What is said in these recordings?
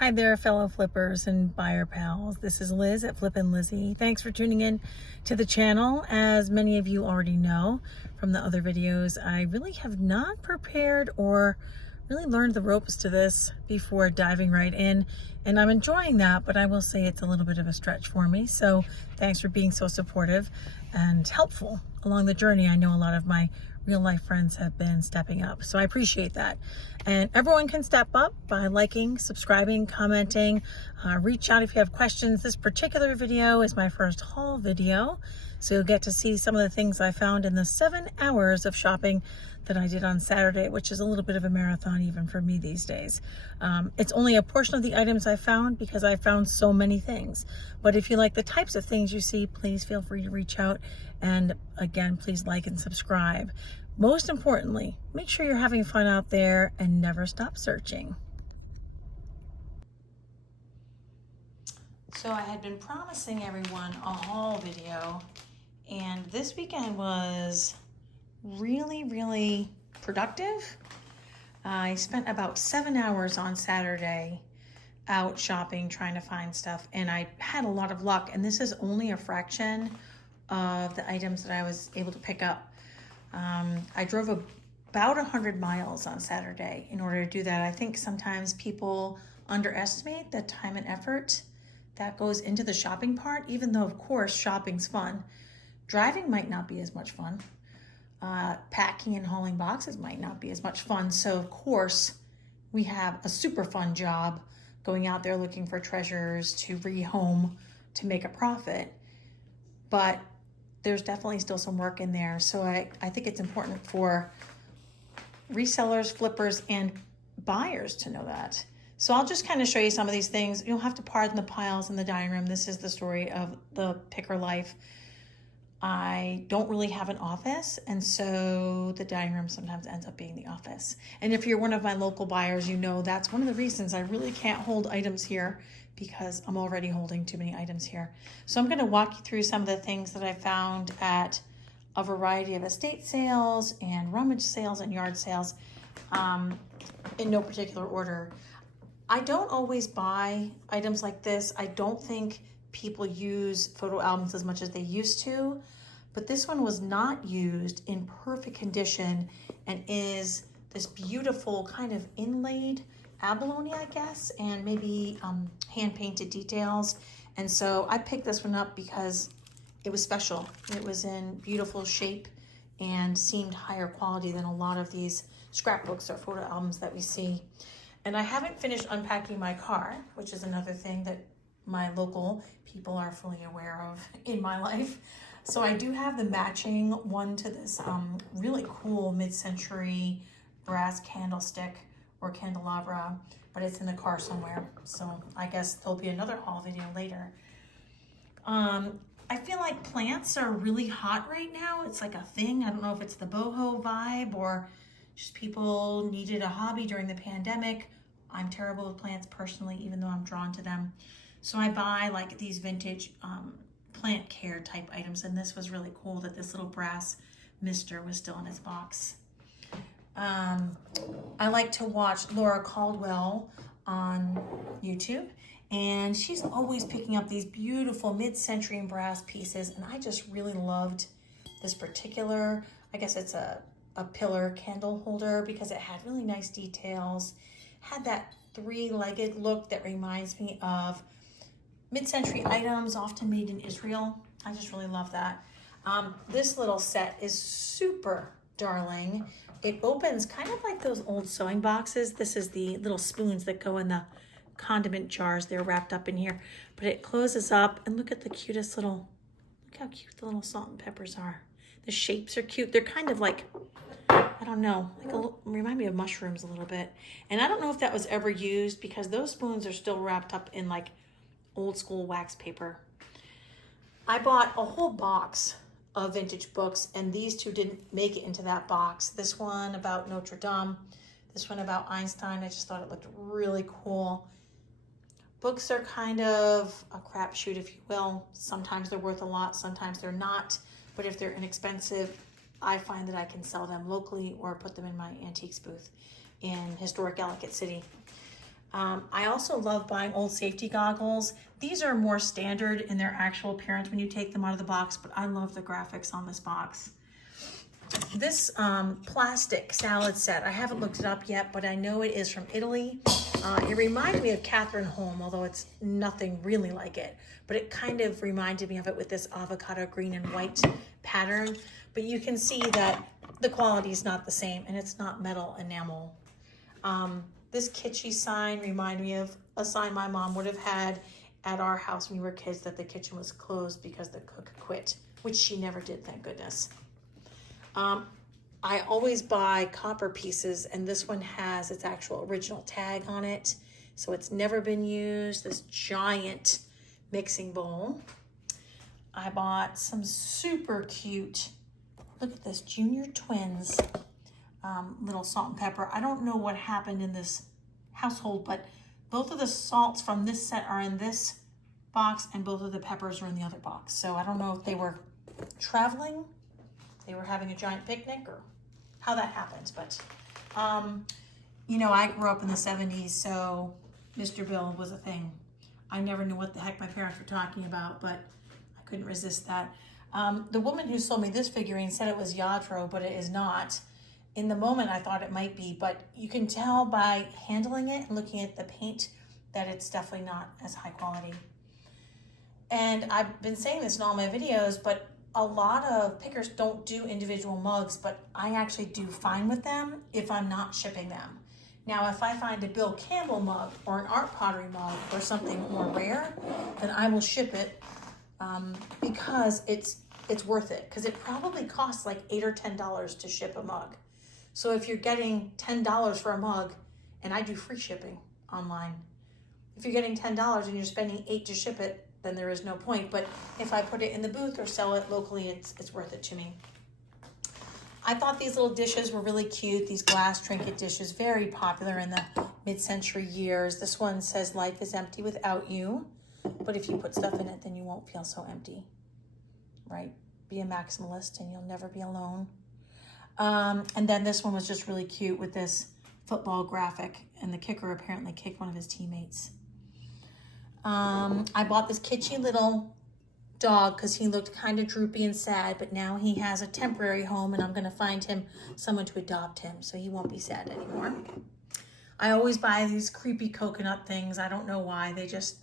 Hi there, fellow flippers and buyer pals. This is Liz at Flippin' Lizzie. Thanks for tuning in to the channel. As many of you already know from the other videos, I really have not prepared or really learned the ropes to this before diving right in, and I'm enjoying that, but I will say it's a little bit of a stretch for me. So thanks for being so supportive and helpful along the journey. I know a lot of my real life friends have been stepping up, so I appreciate that. And everyone can step up by liking, subscribing, commenting. Reach out if you have questions. This particular video is my first haul video, so you'll get to see some of the things I found in the 7 hours of shopping that I did on Saturday, which is a little bit of a marathon even for me these days. It's only a portion of the items I found because I found so many things. But if you like the types of things you see, please feel free to reach out. And again, please like and subscribe. Most importantly, make sure you're having fun out there and never stop searching. So I had been promising everyone a haul video, and this weekend was really productive. I spent about 7 hours on Saturday out shopping, trying to find stuff, and I had a lot of luck, and this is only a fraction of the items that I was able to pick up. I drove about 100 miles on Saturday in order to do that. I think sometimes people underestimate the time and effort that goes into the shopping part, even though of course shopping's fun. Driving might not be as much fun. Packing and hauling boxes might not be as much fun. So of course we have a super fun job going out there looking for treasures to rehome to make a profit. But there's definitely still some work in there. So I think it's important for resellers, flippers, and buyers to know that. So I'll just kind of show you some of these things. You'll have to pardon the piles in the dining room. This is the story of the picker life. I don't really have an office, and so the dining room sometimes ends up being the office. And if you're one of my local buyers, you know that's one of the reasons I really can't hold items here, because I'm already holding too many items here. So I'm going to walk you through some of the things that I found at a variety of estate sales and rummage sales and yard sales, in no particular order. I don't always buy items like this. I don't think people use photo albums as much as they used to, but this one was not used, in perfect condition, and is this beautiful kind of inlaid abalone, I guess, and maybe hand painted details. And so I picked this one up because it was special. It was in beautiful shape and seemed higher quality than a lot of these scrapbooks or photo albums that we see. And I haven't finished unpacking my car, which is another thing that my local people are fully aware of in my life. So I do have the matching one to this really cool mid-century brass candlestick or candelabra, but it's in the car somewhere. So I guess there'll be another haul video later. I feel like plants are really hot right now. It's like a thing. I don't know if it's the boho vibe or just people needed a hobby during the pandemic. I'm terrible with plants personally, even though I'm drawn to them. So I buy like these vintage plant care type items, and this was really cool that this little brass mister was still in its box. I like to watch Laura Caldwell on YouTube, and she's always picking up these beautiful mid-century and brass pieces, and I just really loved this particular, I guess it's a pillar candle holder, because it had really nice details, had that three-legged look that reminds me of mid-century items often made in Israel. I just really love that. This little set is super darling. It opens kind of like those old sewing boxes. This is the little spoons that go in the condiment jars. They're wrapped up in here, but it closes up, and look at the cutest little, look how cute the little salt and peppers are. The shapes are cute. They're kind of like, I don't know, like remind me of mushrooms a little bit. And I don't know if that was ever used, because those spoons are still wrapped up in like old school wax paper. I bought a whole box of vintage books, and these two didn't make it into that box. This one about Notre Dame, this one about Einstein. I just thought it looked really cool. Books are kind of a crapshoot, if you will. Sometimes they're worth a lot, sometimes they're not. But if they're inexpensive, I find that I can sell them locally or put them in my antiques booth in historic Ellicott City. I also love buying old safety goggles. These are more standard in their actual appearance when you take them out of the box, but I love the graphics on this box. This plastic salad set, I haven't looked it up yet, but I know it is from Italy. It reminded me of Catherine Home, although it's nothing really like it, but it kind of reminded me of it with this avocado green and white pattern. But you can see that the quality is not the same, and it's not metal enamel. This kitschy sign reminded me of a sign my mom would have had at our house when we were kids, that the kitchen was closed because the cook quit, which she never did, thank goodness. I always buy copper pieces, and this one has its actual original tag on it, so it's never been used. This giant mixing bowl. I bought some super cute, look at this, Junior Twins, little salt and pepper. I don't know what happened in this household, but both of the salts from this set are in this box, and both of the peppers are in the other box. So I don't know if they were traveling, they were having a giant picnic, or how that happens. But you know, I grew up in the 70s, so Mr. Bill was a thing. I never knew what the heck my parents were talking about, but I couldn't resist that. The woman who sold me this figurine said it was Yadro, but it is not. In the moment, I thought it might be, but you can tell by handling it and looking at the paint that it's definitely not as high quality. And I've been saying this in all my videos, but a lot of pickers don't do individual mugs, but I actually do fine with them if I'm not shipping them. Now, if I find a Bill Campbell mug or an art pottery mug or something more rare, then I will ship it because it's worth it, because it probably costs like $8 or $10 to ship a mug. So if you're getting $10 for a mug, and I do free shipping online, if you're getting $10 and you're spending $8 to ship it, then there is no point. But if I put it in the booth or sell it locally, it's worth it to me. I thought these little dishes were really cute. These glass trinket dishes, very popular in the mid-century years. This one says, "Life is empty without you." But if you put stuff in it, then you won't feel so empty, right? Be a maximalist and you'll never be alone. And then this one was just really cute with this football graphic, and the kicker apparently kicked one of his teammates. I bought this kitschy little dog because he looked kind of droopy and sad, but now he has a temporary home, and I'm going to find him someone to adopt him so he won't be sad anymore. I always buy these creepy coconut things. I don't know why. They just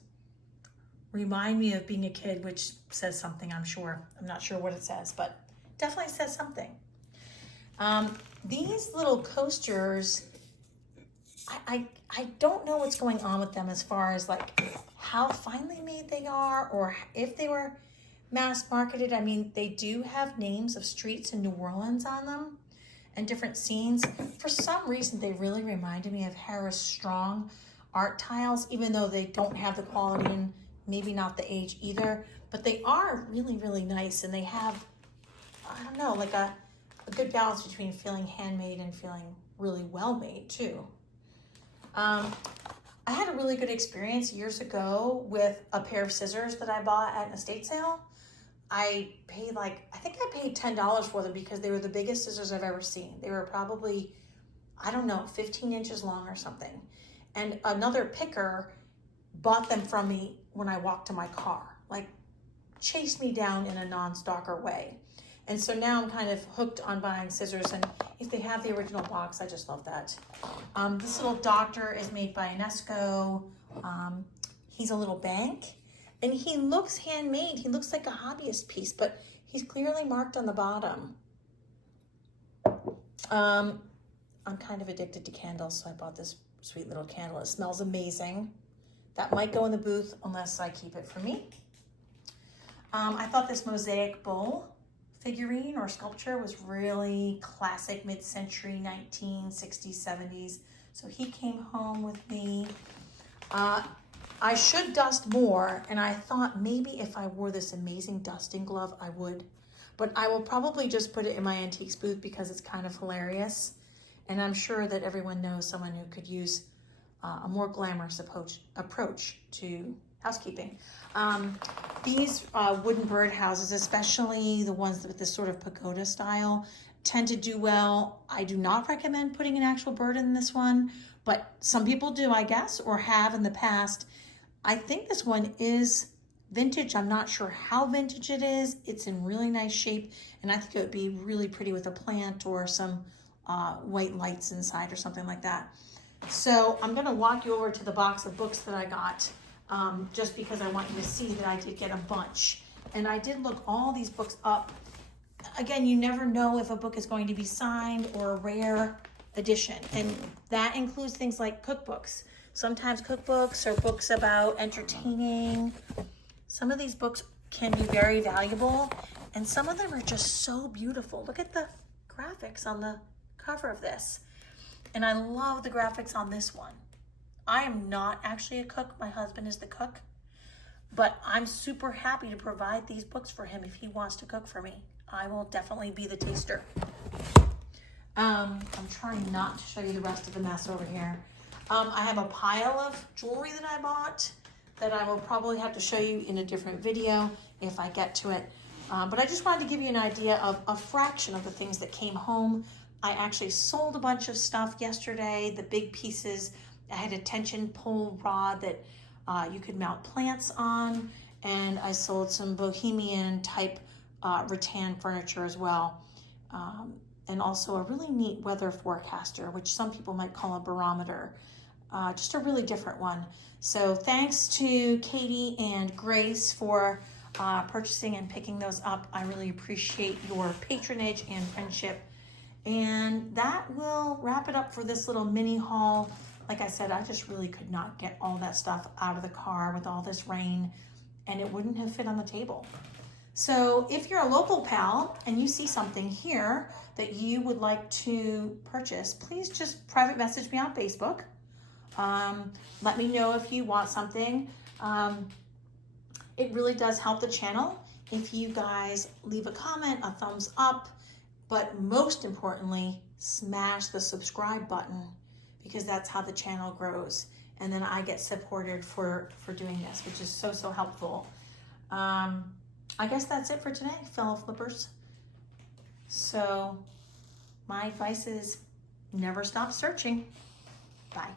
remind me of being a kid, which says something, I'm sure. I'm not sure what it says, but definitely says something. These little coasters, I don't know what's going on with them as far as like how finely made they are, or if they were mass marketed. I mean, they do have names of streets in New Orleans on them and different scenes. For some reason, they really reminded me of Harris Strong art tiles, even though they don't have the quality and maybe not the age either, but they are really, really nice. And they have, I don't know, like a good balance between feeling handmade and feeling really well made too. I had a really good experience years ago with a pair of scissors that I bought at an estate sale. I paid I think I paid $10 for them because they were the biggest scissors I've ever seen. They were probably, I don't know, 15 inches long or something. And another picker bought them from me when I walked to my car, like chased me down in a non-stalker way. And so now I'm kind of hooked on buying scissors, and if they have the original box, I just love that. This little doctor is made by UNESCO. He's a little bank, and he looks handmade. He looks like a hobbyist piece, but he's clearly marked on the bottom. I'm kind of addicted to candles, so I bought this sweet little candle. It smells amazing. That might go in the booth unless I keep it for me. I thought this mosaic bowl figurine or sculpture was really classic mid-century 1960s, 70s. So he came home with me. I should dust more, and I thought maybe if I wore this amazing dusting glove, I would. But I will probably just put it in my antiques booth because it's kind of hilarious. And I'm sure that everyone knows someone who could use a more glamorous approach to housekeeping. These wooden birdhouses, especially the ones with this sort of pagoda style, tend to do well. I do not recommend putting an actual bird in this one, but some people do, I guess, or have in the past. I think this one is vintage. I'm not sure how vintage it is. It's in really nice shape, and I think it would be really pretty with a plant or some white lights inside or something like that. So I'm gonna walk you over to the box of books that I got, just because I want you to see that I did get a bunch. And I did look all these books up. Again, you never know if a book is going to be signed or a rare edition. And that includes things like cookbooks. Sometimes cookbooks or books about entertaining. Some of these books can be very valuable, and some of them are just so beautiful. Look at the graphics on the cover of this. And I love the graphics on this one. I am not actually a cook. My husband is the cook. But I'm super happy to provide these books for him if he wants to cook for me. I will definitely be the taster. I'm trying not to show you the rest of the mess over here. I have a pile of jewelry that I bought that I will probably have to show you in a different video if I get to it. But I just wanted to give you an idea of a fraction of the things that came home. I actually sold a bunch of stuff yesterday, the big pieces. I had a tension pole rod that you could mount plants on, and I sold some bohemian type rattan furniture as well. And also a really neat weather forecaster, which some people might call a barometer. Just a really different one. So thanks to Katie and Grace for purchasing and picking those up. I really appreciate your patronage and friendship. And that will wrap it up for this little mini haul. Like I said, I just really could not get all that stuff out of the car with all this rain, and it wouldn't have fit on the table. So if you're a local pal and you see something here that you would like to purchase, please just private message me on Facebook. Let me know if you want something. It really does help the channel if you guys leave a comment, a thumbs up, but most importantly, smash the subscribe button, because that's how the channel grows. And then I get supported for doing this, which is so, so helpful. I guess that's it for today, fellow flippers. So my advice is never stop searching. Bye.